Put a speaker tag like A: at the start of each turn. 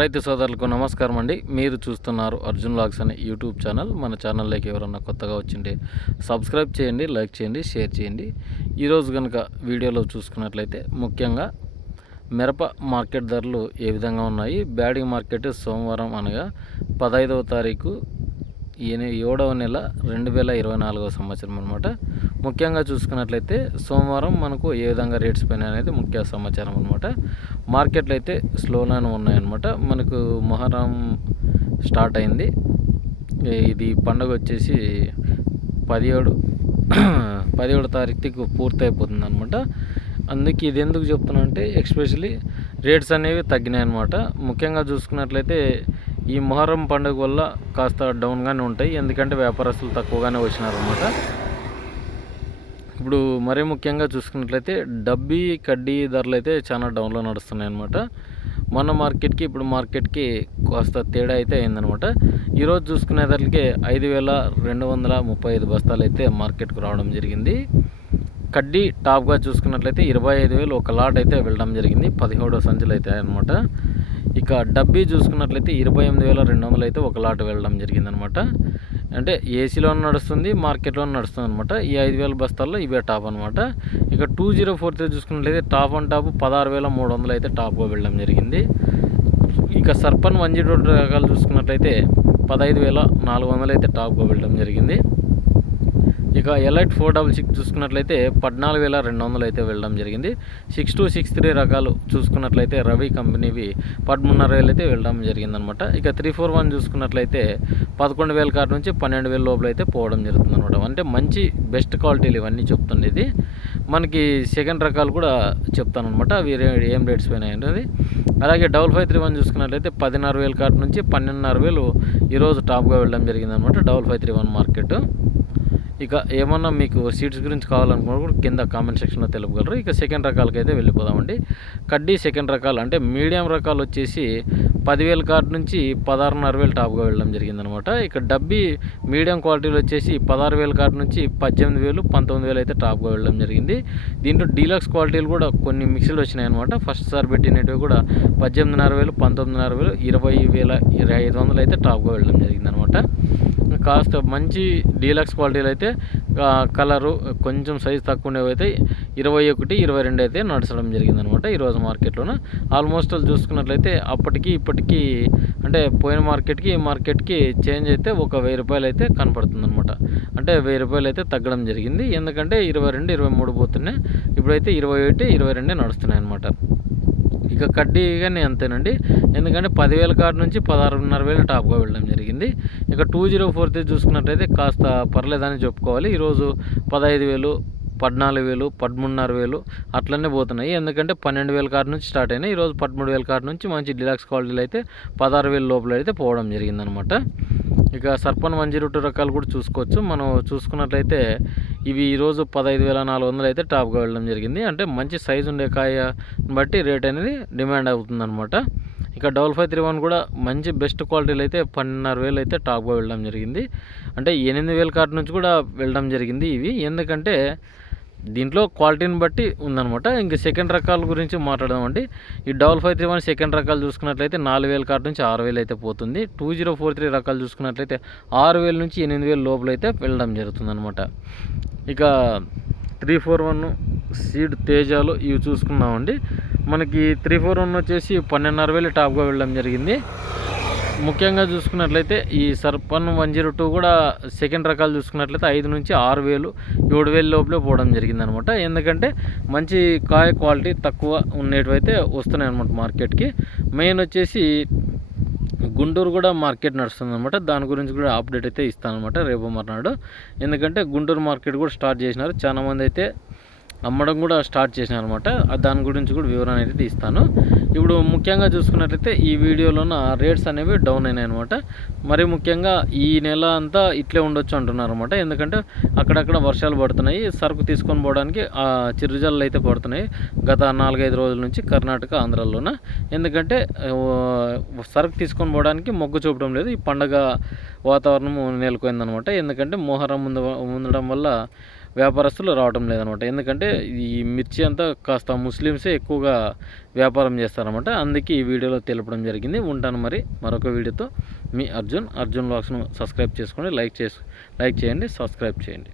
A: రైతు సోదరులకు నమస్కారం అండి. మీరు చూస్తున్నారు అర్జున్ లాగ్స్ అనే యూట్యూబ్ ఛానల్. మన ఛానల్లోకి ఎవరన్నా కొత్తగా వచ్చింటే సబ్స్క్రైబ్ చేయండి లైక్ చేయండి షేర్ చేయండి. ఈరోజు కనుక వీడియోలో చూసుకున్నట్లయితే ముఖ్యంగా మిరప మార్కెట్ ధరలు ఏ విధంగా ఉన్నాయి? బ్యాడింగ్ మార్కెట్ సోమవారం అనగా పదహైదవ తారీఖు ఏడవ నెల రెండు వేల ఇరవై నాలుగవ సంవత్సరం అనమాట ముఖ్యంగా చూసుకున్నట్లయితే సోమవారం మనకు ఏ విధంగా రేట్స్ పైన అనేది ముఖ్య సమాచారం అనమాట మార్కెట్లు అయితే స్లోగానే ఉన్నాయన్నమాట. మనకు మొహరం స్టార్ట్ అయింది. ఇది పండుగ వచ్చేసి పదిహేడు పదిహేడు తారీఖుకి పూర్తి అయిపోతుంది అనమాట అందుకే ఇది ఎందుకు చెప్తున్నా అంటే ఎక్స్పెషలీ రేట్స్ అనేవి తగ్గినాయి అనమాట ముఖ్యంగా చూసుకున్నట్లయితే ఈ మొహరం పండుగ వల్ల కాస్త డౌన్గానే ఉంటాయి. ఎందుకంటే వ్యాపారస్తులు తక్కువగానే వచ్చినారనమాట ఇప్పుడు మరీ ముఖ్యంగా చూసుకున్నట్లయితే డబ్బీ కడ్డీ ధరలు అయితే చాలా డౌన్లో నడుస్తున్నాయి అనమాట మొన్న మార్కెట్కి ఇప్పుడు మార్కెట్కి కాస్త తేడా అయితే అయిందనమాట ఈరోజు చూసుకునే ధరలకి ఐదు వేల రెండు వందల ముప్పై ఐదు బస్తాలు అయితే మార్కెట్కు రావడం జరిగింది. కడ్డీ టాప్గా చూసుకున్నట్లయితే ఇరవై ఐదు వేలు ఒక లాట్ అయితే వెళ్ళడం జరిగింది. పదిహేడో సంచులు అయితే అనమాట ఇక డబ్బీ చూసుకున్నట్లయితే ఇరవై ఎనిమిది వేల రెండు వందలు అయితే ఒక లాట్ వెళ్ళడం జరిగింది అనమాట అంటే ఏసీలో నడుస్తుంది మార్కెట్లో నడుస్తుంది అనమాట. ఈ ఐదు వేల బస్తాల్లో ఇవే టాప్ అనమాట. ఇక టూ జీరో ఫోర్ త్రీ చూసుకున్నట్లయితే టాప్ అండ్ టాప్ పదహారు వేల మూడు వందలు అయితే టాప్గా వెళ్ళడం జరిగింది. ఇక సర్పన్ వన్ జీరో రకాలు చూసుకున్నట్లయితే పదహైదు వేల నాలుగు వందలు అయితే టాప్గా వెళ్ళడం జరిగింది. ఇక ఎలైట్ ఫోర్ డబల్ సిక్స్ చూసుకున్నట్లయితే పద్నాలుగు వేల రెండు వందలు అయితే వెళ్ళడం జరిగింది. సిక్స్ టూ సిక్స్ త్రీ రకాలు చూసుకున్నట్లయితే రవి కంపెనీవి పదమూడున్నర వేలు అయితే వెళ్ళడం జరిగిందనమాట. ఇక త్రీ ఫోర్ వన్ చూసుకున్నట్లయితే పదకొండు వేల కాడ నుంచి పన్నెండు వేల లోపల అయితే పోవడం జరుగుతుంది అనమాట అంటే మంచి బెస్ట్ క్వాలిటీలు ఇవన్నీ చెప్తుంది ఇది. మనకి సెకండ్ రకాలు కూడా చెప్తాను అనమాట అవి ఏం రేట్స్ పోయినాయి అనేది. అలాగే డబల్ ఫైవ్ త్రీ వన్ చూసుకున్నట్లయితే పదిన్నర వేల కాడ నుంచి పన్నెండున్నర వేలు ఈరోజు టాప్గా వెళ్ళడం జరిగింది అనమాట double five three one market ఇక ఏమన్నా మీకు సీట్స్ గురించి కావాలనుకున్నా కూడా కింద కామెంట్ సెక్షన్లో తెలుపగలరు. ఇక సెకండ్ రకాలకి అయితే వెళ్ళిపోదామండి. కడ్డీ సెకండ్ రకాలు అంటే మీడియం రకాలు వచ్చేసి పదివేల కార్డు నుంచి పదహారున్నర వేలు టాప్గా వెళ్ళడం జరిగిందనమాట. ఇక డబ్బీ మీడియం క్వాలిటీలు వచ్చేసి పదహారు వేల కార్డు నుంచి పద్దెనిమిది వేలు పంతొమ్మిది వేలు అయితే టాప్గా వెళ్ళడం జరిగింది. దీంట్లో డీలక్స్ క్వాలిటీలు కూడా కొన్ని మిక్స్డ్ వచ్చినాయి అనమాట. ఫస్ట్ సార్ పెట్టినవి కూడా పద్దెనిమిదిన్నర వేలు పంతొమ్మిదిన్నర వేలు ఇరవై వేల ఇరవై ఐదు వందలు అయితే టాప్గా వెళ్ళడం జరిగిందనమాట. కాస్త మంచి డీలక్స్ క్వాలిటీలు అయితే కలరు కొంచెం సైజ్ తక్కువ ఉండేవి అయితే ఇరవై ఒకటి ఇరవై రెండు అయితే నడచడం జరిగిందనమాట ఈరోజు మార్కెట్లోన. ఆల్మోస్ట్ వాళ్ళు చూసుకున్నట్లయితే అప్పటికి ఇప్పటికి అంటే పోయిన మార్కెట్కి ఈ మార్కెట్కి చేంజ్ అయితే ఒక వెయ్యి రూపాయలు అయితే కనపడుతుంది అనమాట అంటే వెయ్యి రూపాయలు అయితే తగ్గడం జరిగింది. ఎందుకంటే ఇరవై రెండు ఇరవై మూడు పోతున్నాయి. ఇప్పుడైతే ఇరవై ఒకటి ఇరవై రెండే నడుస్తున్నాయి అనమాట ఇక కడ్డీ కానీ అంతేనండి. ఎందుకంటే పదివేల కార్డు నుంచి పదహారున్నర వేలు టాప్గా వెళ్ళడం జరిగింది. ఇక టూ జీరో ఫోర్ త్రీ చూసుకున్నట్టయితే కాస్త పర్లేదని చెప్పుకోవాలి. ఈరోజు పదహైదు వేలు పద్నాలుగు వేలు పదమూడున్నర వేలు అట్లనే పోతున్నాయి. ఎందుకంటే పన్నెండు వేల కార్డు నుంచి స్టార్ట్ అయినాయి. ఈరోజు పదమూడు వేల కార్డు నుంచి మంచి డిలాక్స్ క్వాలిటీలు అయితే పదహారు వేల లోపల అయితే పోవడం జరిగిందనమాట. ఇక సర్పన్ వన్ జీరో టూ రకాలు కూడా చూసుకోవచ్చు. మనం చూసుకున్నట్లయితే ఇవి ఈరోజు పదహైదు వేల నాలుగు వందలు అయితే టాప్గా వెళ్ళడం జరిగింది. అంటే మంచి సైజు ఉండే కాయ బట్టి రేట్ అనేది డిమాండ్ అవుతుందన్నమాట. ఇక డబల్ ఫైవ్ త్రీ వన్ కూడా మంచి బెస్ట్ క్వాలిటీలు అయితే పన్నెండున్నర వేలు అయితే టాప్గా వెళ్ళడం జరిగింది. అంటే ఎనిమిది వేల కాటి నుంచి కూడా వెళ్ళడం జరిగింది ఇవి. ఎందుకంటే దీంట్లో క్వాలిటీని బట్టి ఉందన్నమాట. ఇంక సెకండ్ రకాల గురించి మాట్లాడదామండి ఈ double five three one second రకాలు చూసుకున్నట్లయితే నాలుగు వేల కాటి నుంచి ఆరు వేలు అయితే పోతుంది. టూ జీరో ఫోర్ త్రీ రకాలు చూసుకున్నట్లయితే ఆరు వేల నుంచి ఎనిమిది వేల లోపల అయితే వెళ్ళడం జరుగుతుంది అనమాట ఇక త్రీ ఫోర్ వన్ సీడ్ తేజాలు ఇవి చూసుకున్నామండి మనకి త్రీ ఫోర్ వన్ వచ్చేసి పన్నెండున్నర వేలు టాప్గా వెళ్ళడం జరిగింది. ముఖ్యంగా చూసుకున్నట్లయితే ఈ సర్పన్ వన్ జీరో టూ కూడా సెకండ్ రకాలు చూసుకున్నట్లయితే ఐదు నుంచి ఆరు వేలు ఏడు వేలు లోపలే పోవడం జరిగింది అనమాట ఎందుకంటే మంచి కాయ క్వాలిటీ తక్కువ ఉండేటివైతే వస్తున్నాయి అనమాట మార్కెట్కి. మెయిన్ వచ్చేసి గుంటూరు కూడా మార్కెట్ నడుస్తుంది అనమాట దాని గురించి కూడా అప్డేట్ అయితే ఇస్తాను అనమాట రేపు మర్నాడు. ఎందుకంటే గుంటూరు మార్కెట్ కూడా స్టార్ట్ చేసినారు. చాలామంది అయితే అమ్మడం కూడా స్టార్ట్ చేసినారు అనమాట దాని గురించి కూడా వివరణ అయితే ఇస్తాను. ఇప్పుడు ముఖ్యంగా చూసుకున్నట్లయితే ఈ వీడియోలోన రేట్స్ అనేవి డౌన్ అయినాయి అనమాట మరి ముఖ్యంగా ఈ నెల అంతా ఇట్లే ఉండొచ్చు అంటున్నారు అనమాట ఎందుకంటే అక్కడక్కడ వర్షాలు పడుతున్నాయి. సరుకు తీసుకొని పోవడానికి ఆ చిరుజల్లు అయితే పడుతున్నాయి. గత నాలుగైదు రోజుల నుంచి కర్ణాటక ఆంధ్రాలోన. ఎందుకంటే సరుకు తీసుకొని పోవడానికి మొగ్గు చూపడం లేదు. ఈ పండగ వాతావరణం నెలకొందనమాట ఎందుకంటే మోహరం ముందు ఉండడం వల్ల వ్యాపారస్తులు రావడం లేదనమాట. ఎందుకంటే ఈ మిర్చి అంతా కాస్త ముస్లిమ్సే ఎక్కువగా వ్యాపారం చేస్తారనమాట. అందుకే ఈ వీడియోలో తెలపడం జరిగింది. ఉంటాను మరి మరొక వీడియోతో. మీ అర్జున్ అర్జున్ వ్లాగ్స్ను సబ్స్క్రైబ్ చేసుకోండి. లైక్ చేసి లైక్ చేయండి సబ్స్క్రైబ్ చేయండి.